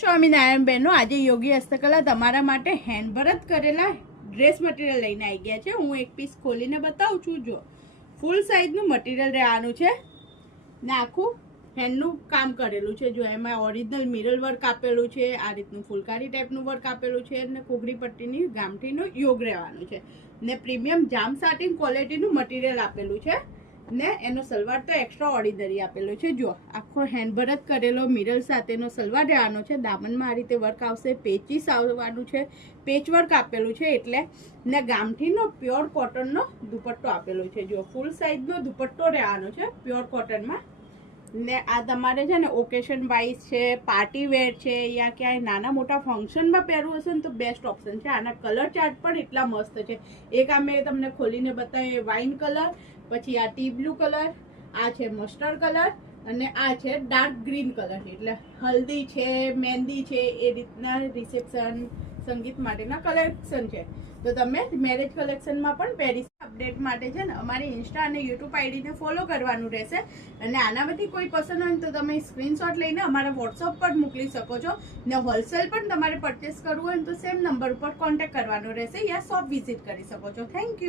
સ્વામિનારાયણ બહેનો, આજે યોગી હસ્તકલા તમારા માટે હેન્ડ ભરત કરેલા ડ્રેસ મટીરિયલ લઈને આવી ગયા છે. હું એક પીસ ખોલીને બતાવું છું. જો ફૂલ સાઈઝનું મટીરિયલ રહેવાનું છે ને આખું હેન્ડનું કામ કરેલું છે. જો એમાં ઓરિજિનલ મિરર વર્ક આપેલું છે, આ રીતનું ફૂલકારી ટાઈપનું વર્ક આપેલું છે અને ઘૂઘરી પટ્ટીની ગામઠીનું યોગ રહેવાનું છે ને પ્રીમિયમ જામ સાટીન ક્વોલિટીનું મટીરિયલ આપેલું છે ને એનો સલવાર તો એક્સ્ટ્રા ઓર્ડિનરી આપેલો છે. જો આખો હેન્ડ ભરત કરેલો મિરર સાથેનો સલવાર રહેવાનો છે. દામનમાં આ રીતે વર્ક આવશે, પેચીસ આવવાનું છે, પેચ વર્ક આપેલું છે એટલે ને ગામઠીનો પ્યોર કોટનનો દુપટ્ટો આપેલો છે. જો ફૂલ સાઈઝનો દુપટ્ટો રહેવાનો છે પ્યોર કોટનમાં ને આ તમારે છે ને ઓકેશન વાઇઝ છે, પાર્ટી વેર છે, યા ક્યાંય નાના મોટા ફંક્શનમાં પહેરવું હશે ને તો બેસ્ટ ઓપ્શન છે. આના કલર ચાર્ટ પણ એટલા મસ્ત છે. એક આ મેં તમને ખોલીને બતાવ્યું વાઇન કલર, પછી આ ટી બ્લુ કલર, આ છે મસ્ટર્ડ કલર અને આ છે ડાર્ક ગ્રીન કલર. એટલે હલ્દી છે, મહેંદી છે, એ રીતના રિસેપ્શન સંગીત માટેના કલેક્શન છે. તો તમે મેરેજ કલેક્શનમાં પણ પહેરી. અપડેટ માટે છે ને અમારી ઇન્સ્ટા અને યુટ્યુબ આઈડીને ફોલો કરવાનું રહેશે અને આનામાંથી કોઈ પસંદ હોય તો તમે સ્ક્રીનશોટ લઈને અમારા વોટ્સઅપ પર મોકલી શકો છો ને હોલસેલ પણ તમારે પરચેસ કરવું હોય તો સેમ નંબર ઉપર કોન્ટેક્ટ કરવાનો રહેશે યા શોપ વિઝિટ કરી શકો છો. Thank you.